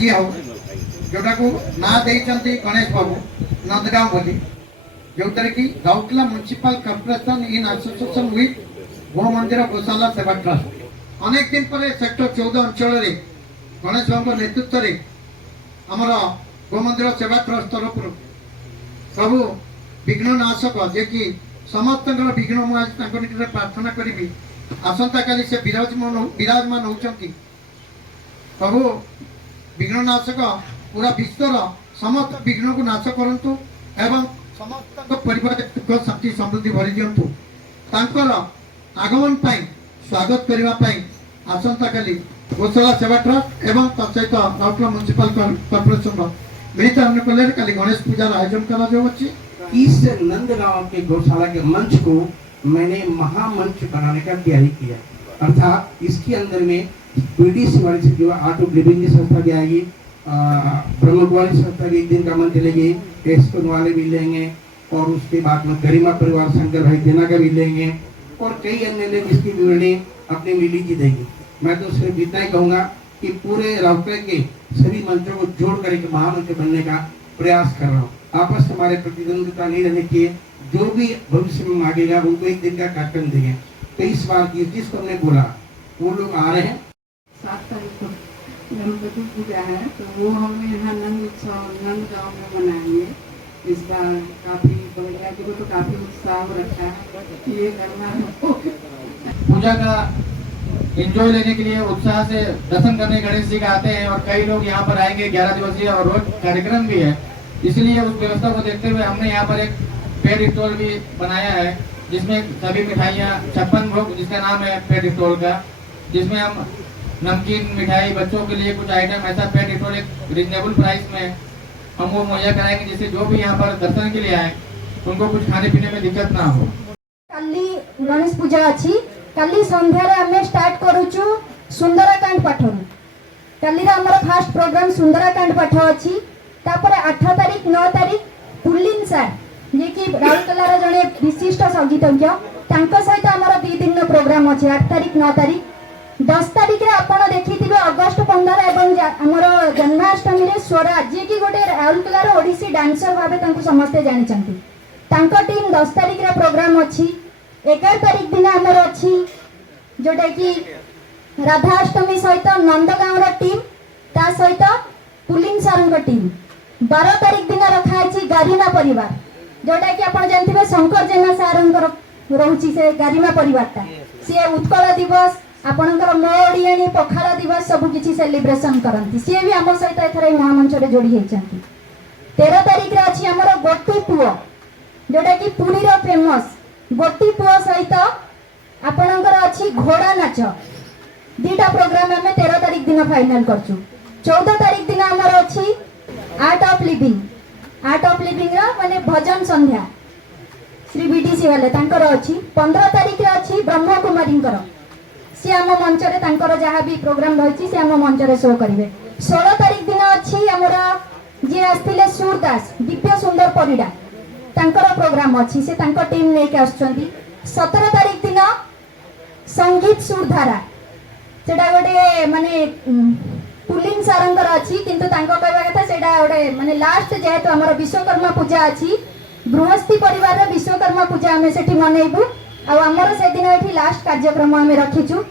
भोजी हो जोटा को ना देइचंती गणेश बाबू नंदगांव बोली जो कि Rourkela municipal corporation in association with गो मंदिर गौशाला सेवा ट्रस्ट अनेक दिन पर सेक्टर 14 अंचल रे गणेश बाबू नेतृत्व रे हमर गो मंदिर सेवा ट्रस्ट तरफ प्रभु विघ्न नाशक जे कि समस्त विघ्न मुझे प्रार्थना करी आसंता काली से विराजमान होती प्रभु विघ्न नाशक पूरा विश्वर समस्त विघ्न को नाश करंतु एवं समस्त परिवार सुख शांति समृद्धि भरी दिंतु तांकर आगमन पाई स्वागत करने आसंता काली गौशाला सेवा ट्रस्ट एवं तत्सहित राउरकेला म्युनिसिपल कॉर्पोरेशन मिलित अनुकूल काली गणेश पूजार आयोजन करा इस नंदगांव के गौशाला के मंच को मैंने महामंच बनाने का तैयारी किया। अर्थात इसके अंदर में पीडीसी वाली से जो आर्ट ऑफ लिविंग की संस्था भी आएगी, प्रमुख वाली संस्था भी एक दिन का मंच लेंगे, टेस्टन वाले भी लेंगे और उसके बाद में गरिमा परिवार शंकर भाई देना का भी लेंगे और कई अन्य लोग इसकी विवरणी अपनी मिली की देंगे। मैं तो सिर्फ इतना ही कहूँगा कि पूरे राउरकेला के सभी मंचों को जोड़ कर एक महामंच बनने का प्रयास कर रहा हूँ। आपस में हमारे प्रतिद्वंदिता नहीं रहने की, जो भी भविष्य में मांगेगा उनको एक दिन का कार्यक्रम देंगे। तो इस बार की जिसको हमने बोला वो लोग आ रहे हैं। 7 तारीख को गणपति पूजा है तो वो हम यहाँ नंद उत्सव नंदगांव में मनाएंगे। इस बार काफी बगलिया जी को तो काफी उत्साह हो रखा है ये करना है। पूजा का एंजॉय लेने के लिए उत्साह से दर्शन करने गणेश जी का आते हैं और कई लोग यहाँ पर आएंगे। 11 दिवसीय और रोज कार्यक्रम भी है, इसलिए उस व्यवस्था को देखते हुए हमने यहाँ पर एक पेड स्टॉल भी बनाया है जिसमें सभी मिठाइयाँ 56 भोग जिसका नाम है पेड स्टॉल का, जिसमें हम नमकीन मिठाई बच्चों के लिए कुछ आइटम ऐसा पेड स्टॉल एक रिजनेबल प्राइस में हम वो मुहैया कराएंगे जिससे जो भी यहाँ पर दर्शन के लिए आए उनको कुछ खाने पीने में दिक्कत ना हो। काली गणेश पूजा अच्छी काली संध्या रे हमें स्टार्ट करूचु सुंदरकांड पाठ काली रे हमर फर्स्ट प्रोग्राम सुंदरकांड पाठ अच्छी तापर 8 तारीख 9 तारीख पुल्लिन सर जे कि राउरकेला रे जने विशिष्ट संगीतज्ञ तांको सहित हमर 2 दिन प्रोग्राम अच्छी 8 तारीख 9 तारीख 10 तारीख रे आपण देखिथिबे अगस्त 15 एवं हमर जन्माष्टमी रे स्वराज जे कि गोटे राउरकेला रे ओडिसी डांसर भाबे तांको समस्त जानि चंती तांको टीम 10 तारीख रे प्रोग्राम अच्छी 11 तारीख दिन हमर अच्छी जोटा कि राधाष्टमी सहित नंदगांव रो टीम ता सहित पुलिन सारंग टीम 12 तारीख दिन रखा है गारिमा परिवार जोटा कि आपण जानथिबे शंकर जेना सारंग रहउची से गारिमा परिवार ता से उत्कल दिवस आपणकर मोड़ियाणी पखाला दिवस सब किछि सेलिब्रेशन करंती से भी हम सहित एथरे महामंच रे जोड़ी हेचंती 13 तारीख रे अछि हमर गोटी पुओ जोटा कि पुरी रो फेमस गोटी पुओ सहित आपणकर अछि घोड़ा नाच 2टा प्रोग्राम हमें 13 तारीख दिन फाइनल करछु। 14 तारीख दिन हमर अछि आर्ट ऑफ लिविंग रो माने भजन संध्या श्री बीडीसी वाले तांकर अछि 15 तारीख रे अछि ब्रह्म कुमारींकर से आम मंच रे तांकर जहाँ भी प्रोग्राम रही से आम मंच रे शो करिवे। 16 तारीख दिन अछि हमरा जे आस्थिले सूरदास दिव्य सुंदर परिडा तांकर प्रोग्राम अछि से तांकर टीम लेके आछंती। 17 तारीख दिन संगीत सुरधारा सेटा गोटे माने पुलिन सारंगर अछि किंतु तांको कहबा कथा सेटा गोटे माने लास्ट जेहेतु हमर विश्वकर्मा पूजा अछि गृहस्थी परिवार रे विश्वकर्मा पूजा हमें सेठी मनेइबु आ हमर से दिन एठी लास्ट कार्यक्रम हमें रखिछु।